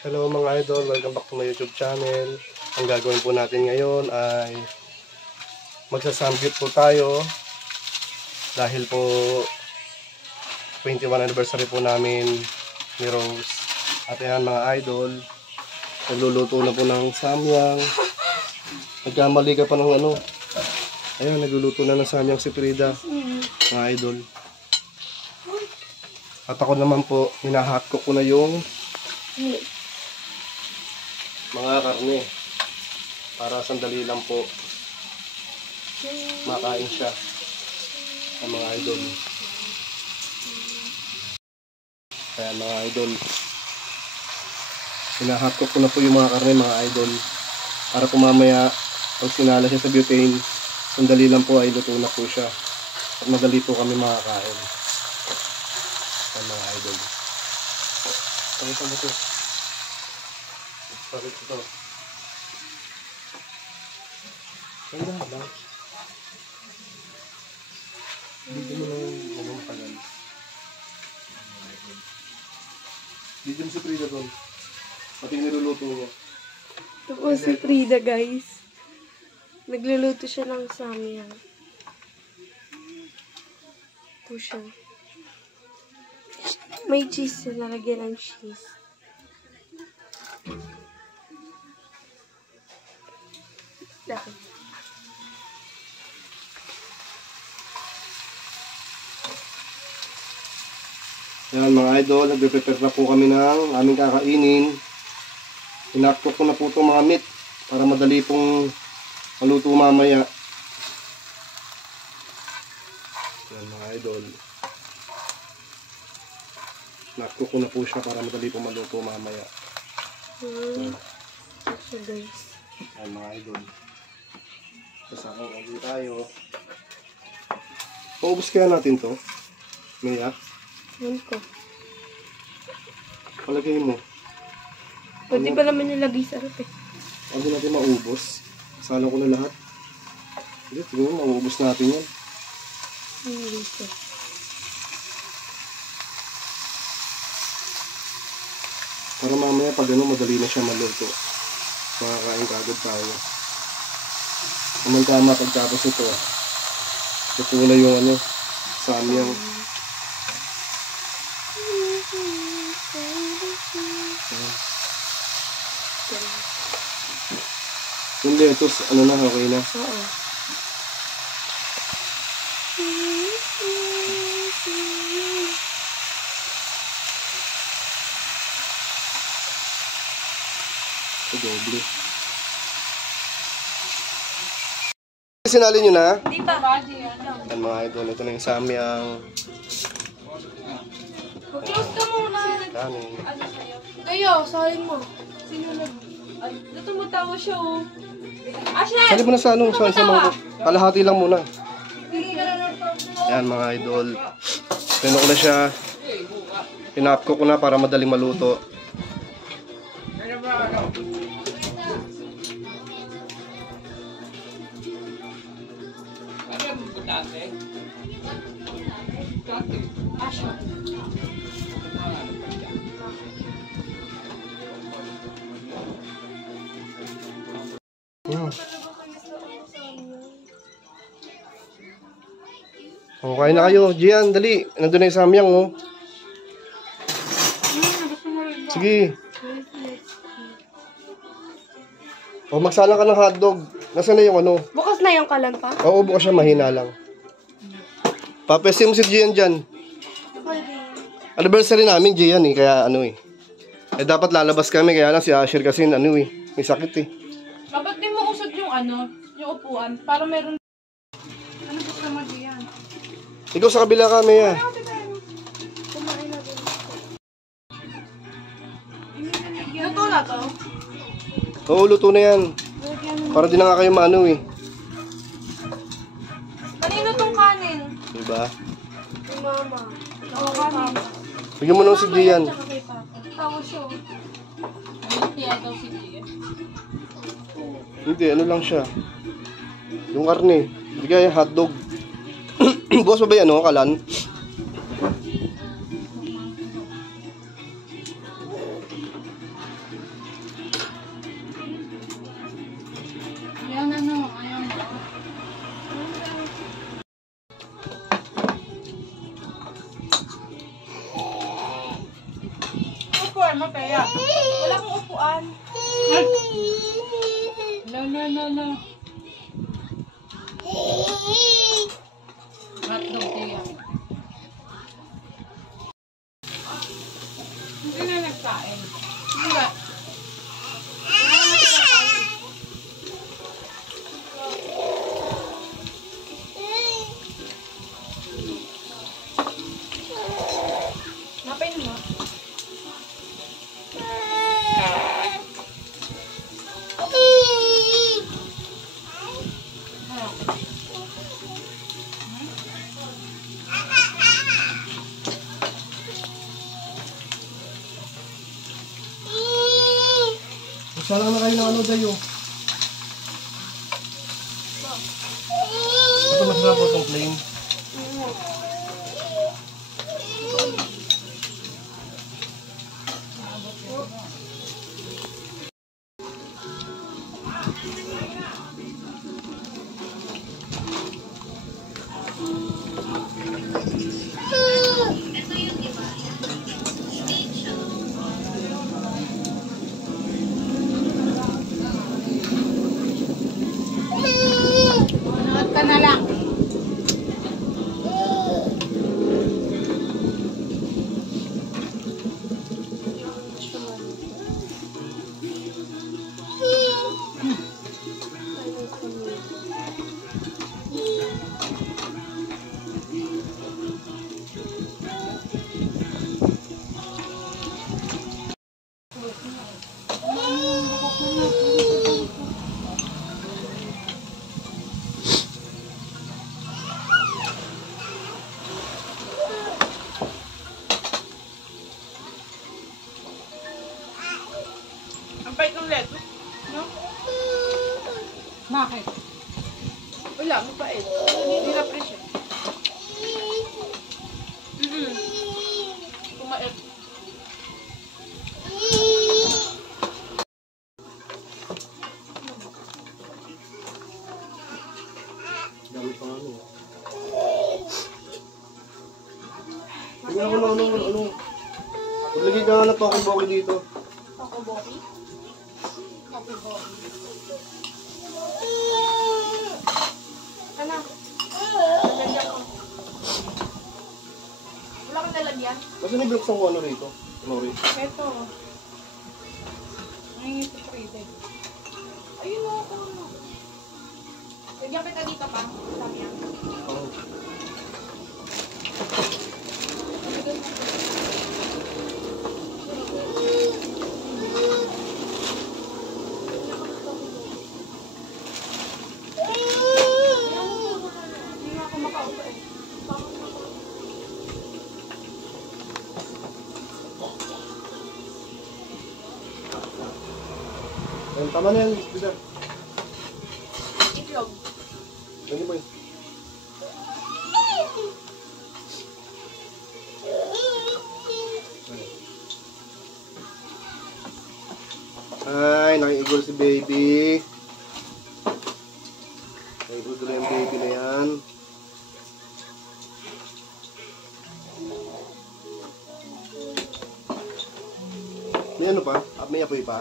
Hello mga idol, welcome back to my YouTube channel. Ang gagawin po natin ngayon ay magsasamgyup po tayo dahil po 21 anniversary po namin ni Rose. At ayan mga idol, nagluluto na po ng samyang. Nagkamali ka pa ng ano. Ayan, nagluluto na ng samyang si Frida, mga idol. At ako naman po, hinahakot ko na yung mga karne para sandali lang po makain siya ang mga idol. Kaya mga idol, hinahakot ko na po yung mga karne mga idol para po mamaya pag sinala siya sa butane, sandali lang po ay luto na po siya at madali po kami makakain. Kaya mga idol, pakita mo ito. Bakit ito? Ganda ba? Dito mo lang yung matagal. Dito mo si Frida doon. Pati niluluto mo. Ito po si Frida, guys. Nagluluto siya ng samyang. Ito siya. May cheese na nalagyan ng cheese. Dahil. Yan mga idol, nagpe-prepare na po kami ng aming kakainin. Hinakot ko na po itong mga meat para madali pong maluto mamaya. Yan mga idol. Hinakot ko na po siya para madali pong maluto mamaya. Ito guys. Yan mga idol. Sasakang ulit tayo. Paubos kaya natin to? Maya? Yan ko. Palagay mo. Pwede pa naman nilagay sa rep eh. Huwag natin maubos. Salo ko na lahat. Hindi, tignan mo, maubos natin yan. Dito. Para mamaya pag ano, madali na siya maluto. Makakain kagad tayo. Naman tama pagtapos ito. Ito na yung ano, samyang. Hindi, ito ano na, okay na. Oo. Ito doble. Sinali nyo na? Hindi pa. Yan mga idol, ito na yung samyang. Mag-close ka muna. Kanin. Kayo, salin mo. Sino nag... Ay, tumatawa siya oh. Ashley! Sali mo na sa ano, sa mga kalahati lang muna. Yan mga idol. Pino ko na siya. Pinapko ko na para madaling maluto. Oh, kain na kayo. Gian, dali. Nandun na yung samyang, oh. Sige. O, magsalang ka ng hotdog. Nasaan na yung ano? Bukas na yung kalan pa? Oo, bukas siya. Mahina lang. Papesin mo si Gian dyan. Anniversary namin, Gian, eh. Kaya ano, eh. Eh, dapat lalabas kami. Kaya lang si Asher kasi, ano, eh. May sakit, eh. Dapat din mo usod yung ano, yung upuan, para meron... Ano gusto mo diyan? Ikaw sa kabila kami, ah. Kumain na din. Luto na to? Oo, luto na yan. Para di na nga kayo maano, eh. Kanino tong kanin? Diba? Yung mama. Oo, kanin. Bigyan mo nung si Gian. Tsaka kay Papa. Tawa siya. Ano kaya daw si Gia? Hindi, ano lang siya. Yung karne. Hindi kaya hotdog. Bukas pa ba yan, no? Kalan? upuan mo, Teya. Wala akong upuan. No. Hotdog, Teya. Hindi na nagkain. Hindi. Napin mo. Isa lang na kayo ng ano, Dayo. Ito masarap po itong plain. Manood ka na lang. Ang pait ng lettuce. No? Bakit? Wala, mapait. Hindi na fresh eh. Pumait. Dami pa nga ano. Tingnan ko na ano. Paglagay ka nga na toki-boki dito. Ako, Bobby. Ako, Bobby. Ano? Naganda ko. Wala kang lalagyan? Kasi niluksan ko ano rito. Nori. Eto. Nangingit ko rin. Ayun o, ako mo. Lagyan kita dito pa. Sabi yan. Oo. Hindi nga ako makaupo eh. Ayun, tama na yan. Bisa. Itlog. Lagi mo yun. Ay, nakiigol si baby. Nakiigol na yung baby na yan. May ano pa? May apoy pa?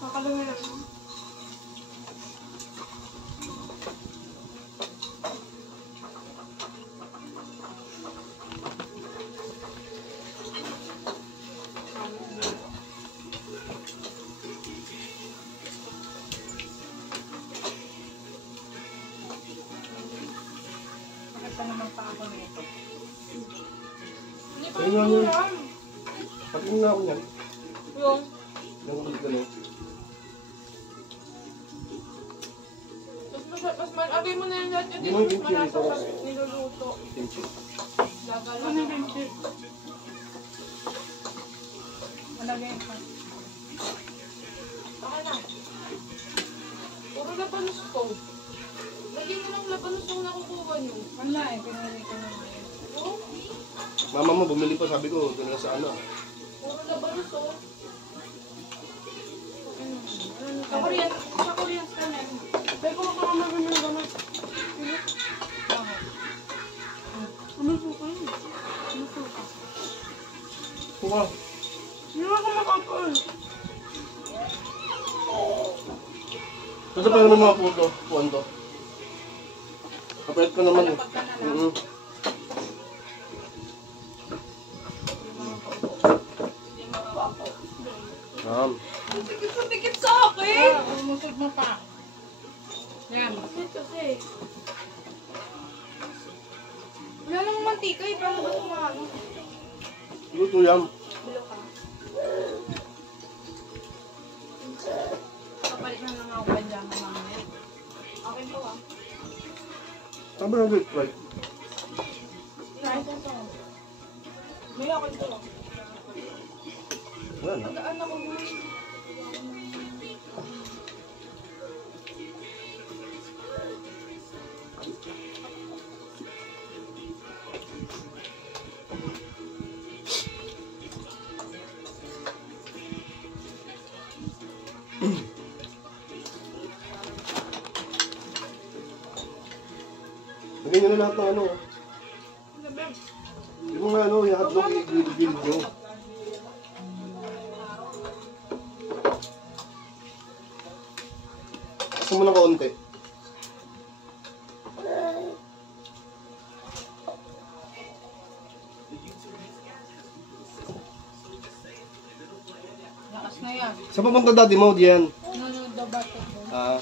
Makalumi lang. Bakit pa naman pa ako nito? Hindi pa Ayun nga yung yun. ulam. Patingin na ako niyan. Yung. Yung ulit gano'n. Mas malagay mo na yung lahat. Hindi Yung mas kimchi malasa rito. pag niluluto. Kimchi. Lagalo Ano na. yung chip? Malagay ka. Okay na. Puro labanos ko. Lagyan mo ng labanos yung nakukuha nyo. Wala eh, pinili ko na ngayon. Oh, Mama mo bumili pa, sabi ko, doon na sa ano. puro labanos oh. Ako rin, ka. Hindi ako makakain. Kasi pa naman mga puto. Puwan to. Kapait ko naman eh. Palapag ka na lang. Ang tikit sa akin. Umusog mo pa. Yan. Bakit kasi? Wala namang mantika eh. Paano ba kumano? Luto yan. Bilo ka. Kapalit na lang ako pajama mamaya. Akin to ah. Saan ba nag-deep fry? Nice ito. May akin to ah. Wala na. Daan ako guys. Lagay nyo na lahat ng ano. Yung mga ano, yung hotdog i-grill nyo. Asa mo ng kaunti. Lakas na yan. Saan papunta daddy mo? Diyan. Nanonood daw basketball. Ah.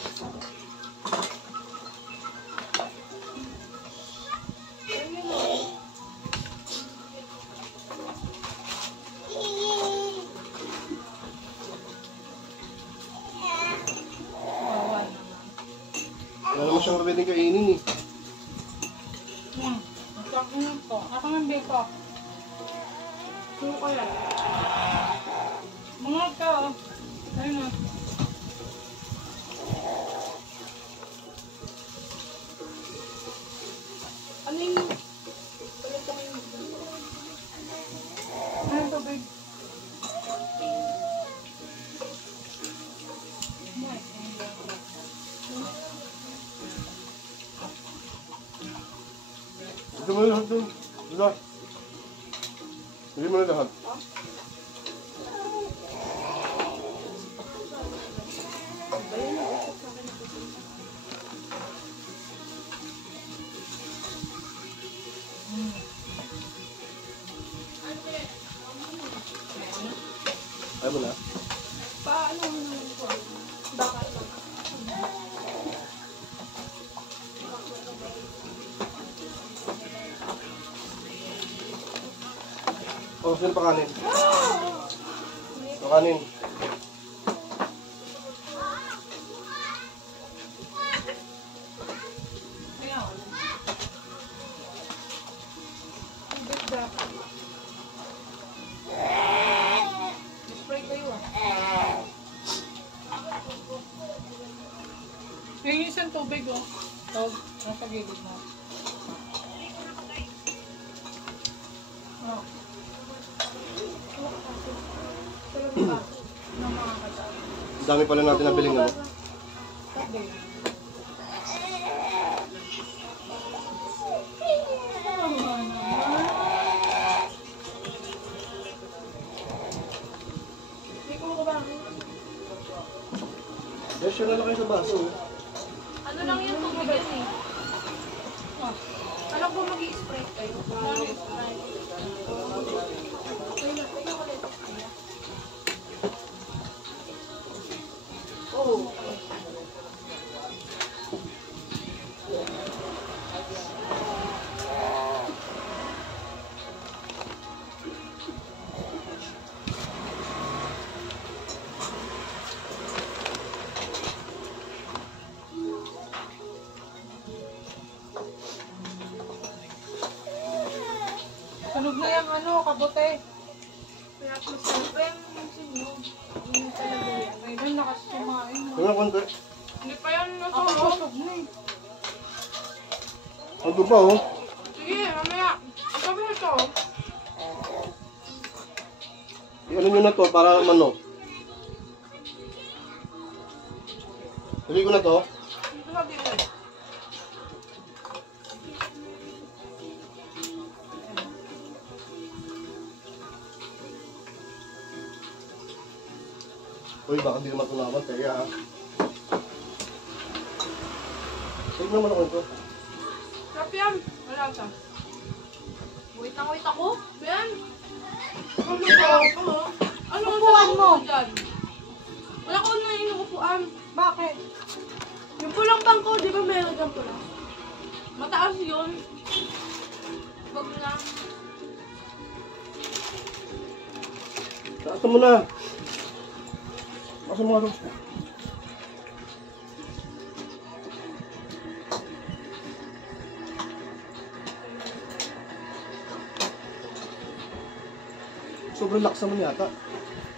Bawal naman. Wala naman siyang pwedeng kainin eh. Ako na po. Ako ng beko. Suko yan. Mga ka. Ayun na. Ano yung... Palit ko yung... Ayun tubig. Ito mo na lahat doon. Wala. Hindi mo na lahat. Ayaw mo na? Paano mo naman ko? Bakal lang. Oh, sino pa kanin? Kanin. Ayaw. Tubig dapat. Spray kayo ah. Yung isang tubig oh. Ito, nasa gilid na. Oh. Talagang ba? Ng mga kata. Ang dami pala natin nabiling ano. Sabi. Hindi ko ba? Yes, siya na lang kayo sa baso. Ano lang yung tubig yan eh. Oh. Alam ko mag-i-spray kayo. Mag-i-spray. Oh. Sunog na yung ano, kabote. Kaya masarap pa yung sinyog. Yun talaga yan. Ay, doon nakasumain. Ano na konti? Hindi pa yan Ako nasunog. busog na eh. Ano pa oh? Sige, mamaya. Sabi nito. I-ano nyo na to para ano? Sabi ko na to. Ito sabi ko. Uy, baka hindi naman tunawan, kaya ha. Save naman ako ito. Sarap yan. Wala ka. Wait ako. Yan. Ano? Ano Upuan mo. dyan? Wala ko na inuupuan. Bakit? Yung pulang bangko, di ba meron kang pula? Mataas yun. Wag mo na. Taas mo na. Basta mo ito. Sobrang lakas naman yata.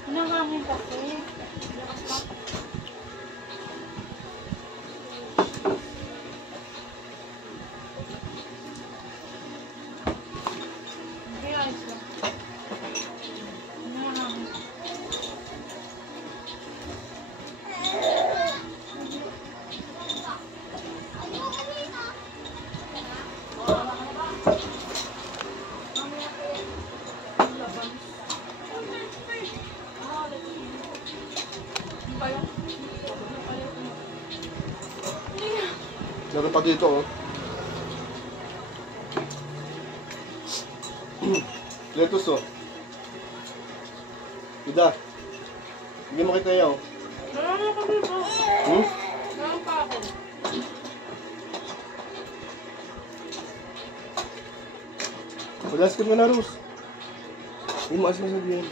Nangangin kasi. Okay, ayos lang. Nangangamin. Meron pa dito, oh. Lettuce, oh. Ida. Hindi mo kita yaw. Meron ako dito. Hmm? Meron pa ako. Palas ka na, Rose. Hindi mo asma sabihin.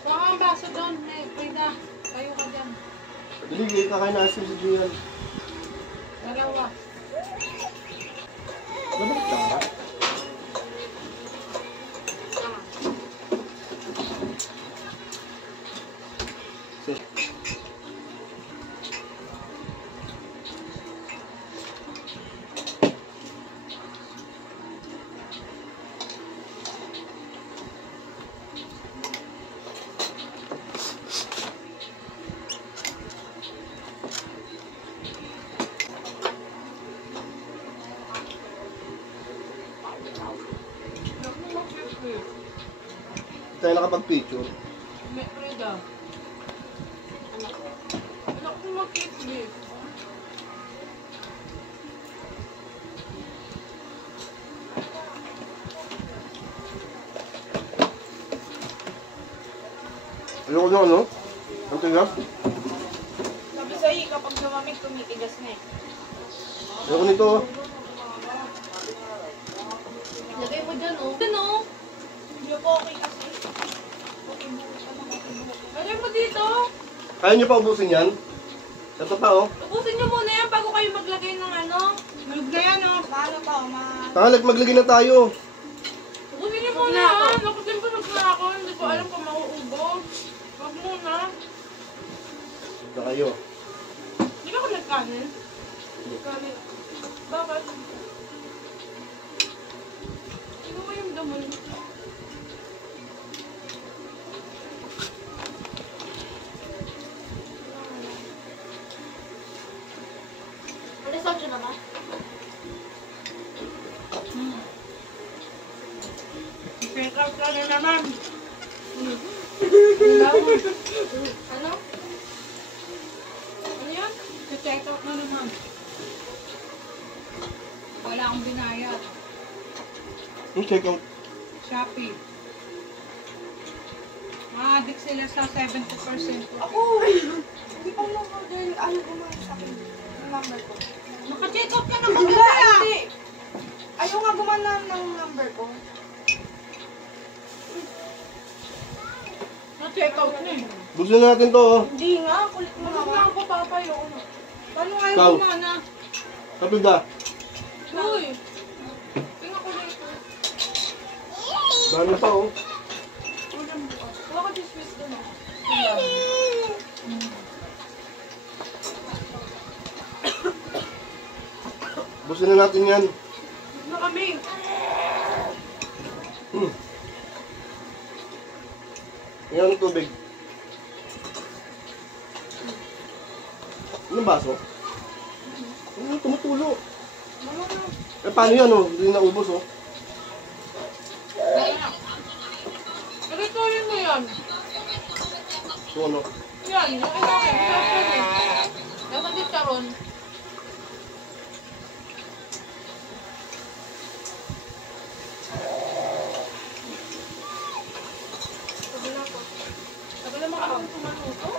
Wala kang baso doon. Frida, kayo ka dyan. Dali, kayo kakain na asin sa Julian. Dalawa. Ano ba ito? Tayo nakapag-picture. Frida. Anak ko mag-clip. Ayoko na, ano? Ang tigas? Sabi sa'yo, kapag lumamig, tumitigas na eh. Ayoko nito, oh. Lagay mo dyan, oh. Dyan, oh. Hindi po okay kasi. Lagay mo dito. Kaya nyo pa ubusin yan? Ito pa, oh. Ubusin nyo muna yan bago kayo maglagay ng ano. Malug na yan, oh. Paano pa, Tangalag, maglagay na tayo. Ubusin nyo muna yan. Ako din busog na ako. Hindi ko alam kung mauubos. Wag muna. Ito kayo. Hindi ka nagkanin? Kanin. Bakit? Ano mo yung damon? Ano sa akin naman? Check out ka na naman. Ano? Ano yan? Check out na naman. Wala akong binayad. Check out. Shopee. Ma-addict sila sa 70%. Ako! Hindi pa lang order. Ayaw ko man sa akin. Yung number ko. Naka-check out ka naman Wala! kaya. Hindi! Ayaw nga gumana ng number ko. Na-check out na eh. Busin na natin to, oh. Hindi nga. Kulit mo naman. Hindi ako papayo. Paano Ikaw. kayo kumana? Kapag da. Uy! Tingnan ko lang ito. Dahil na pa, oh. Wala ka dismiss doon ako. Busin na natin yan. Na kami. Yan ang tubig. Anong baso? Ano, tumutulo. Eh, paano yan, oh? Hindi naubos, oh. Nagatuloy mo yan. So, ano? Yan, yung akin. Dapat dito karon. Tagal naman ako tumaluto.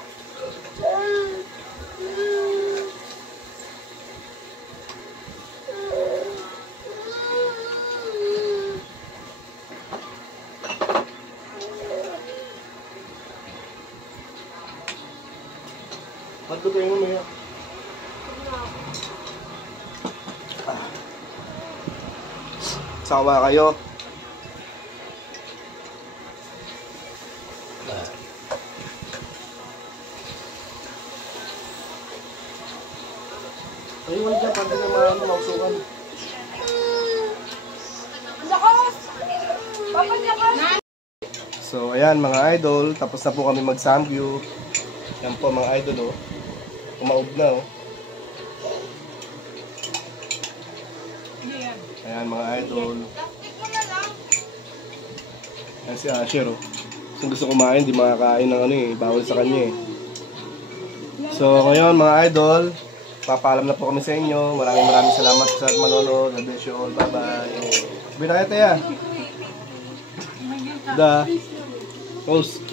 Ba't ko tayo mamaya? Sawa kayo. Ayun, wala dyan. Pwede na mausukan. Lakas! Papa, lakas! So, ayan mga idol. Tapos na po kami mag-samgyup. Yan po mga idol, oh. Kumaob na, oh. Ayan mga idol. Plastic mo na lang. Ayan si Asher, oh. Kung gusto kumain, di makakain ng ano eh. Bawal sa kanya eh. So, ngayon mga idol, papaalam na po kami sa inyo. Maraming salamat sa manonood. God bless you all. Bye-bye. Sabi na kayo, Taya. Da. Close.